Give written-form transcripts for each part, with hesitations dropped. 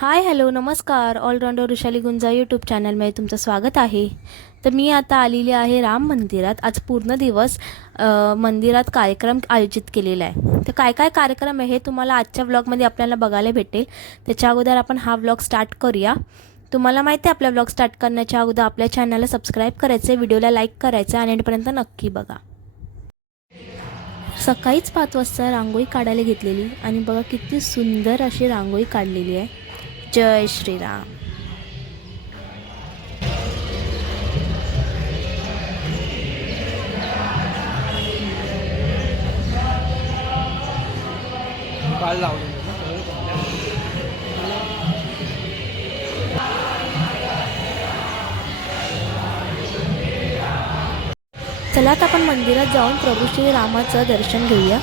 Hi hello नमस्कार all-rounder Rushali गुंजा YouTube चॅनलमध्ये तुमचं स्वागत आहे. तर मी आता आलेली आहे राम मंदिरात. आज पूर्ण दिवस मंदिरात कार्यक्रम आयोजित केलेला आहे. तर काय काय कार्यक्रम आहे हे तुम्हाला आजच्या व्लॉगमध्ये आपल्याला बघायला भेटेल. त्याच्या अगोदर आपण हा व्लॉग स्टार्ट करूया. तुम्हाला माहिती आहे आपला व्लॉग स्टार्ट करण्याच्या अगोदर आपल्या चॅनलला सबस्क्राईब करायचे, व्हिडिओला लाईक करायचं आणि एंडपर्यंत नक्की बघा. सकाळीच 5 वाजता रांगोळी काढायला घेतलेली आणि बघा किती सुंदर अशी रांगोळी काढलेली आहे. जय श्रीराम. काल लावलेलं चला आता आपण मंदिरात जाऊन प्रभू श्री रामाचं दर्शन घेऊया.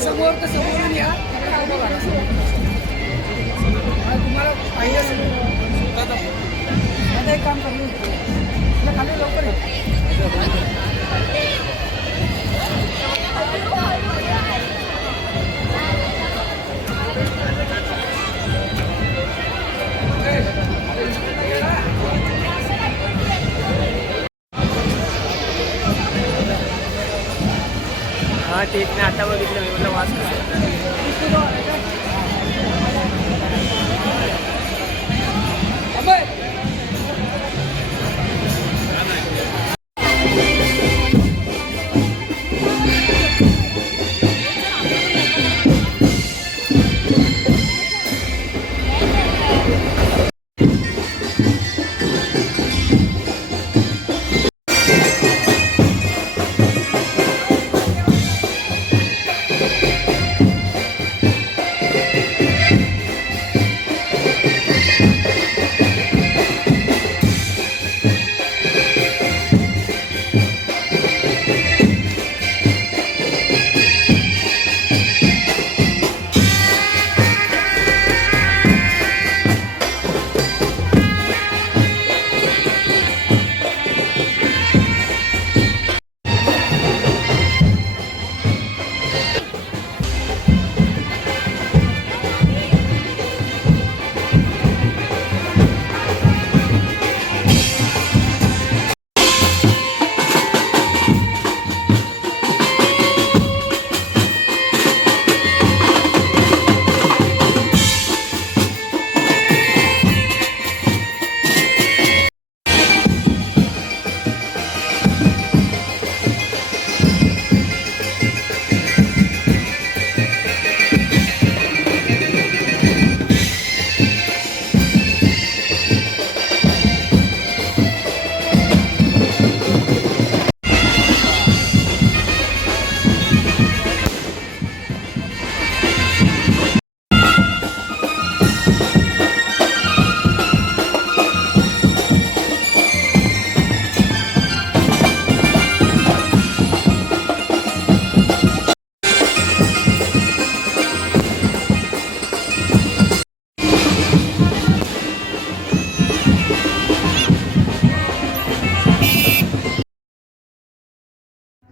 समोर तर समोरून या तुम्हाला पाहिजे असेल आता एक काम करू खाली लवकर हा तेच मी आता बघितलं मी म्हटलं वाच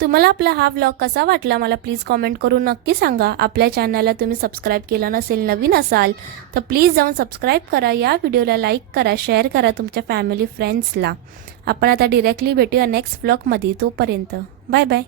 तुम्हाला आपला हा व्लॉग कसा वाटला मला प्लीज कॉमेंट करून नक्की सांगा. आपल्या चॅनलला तुम्ही सबस्क्राईब केलं नसेल, नवीन असाल तर प्लीज जाऊन सबस्क्राईब करा. या व्हिडिओला लाईक करा, शेअर करा तुमच्या फॅमिली फ्रेंड्सला. आपण आता डिरेक्टली भेटूया नेक्स्ट व्लॉगमध्ये. तोपर्यंत बाय बाय.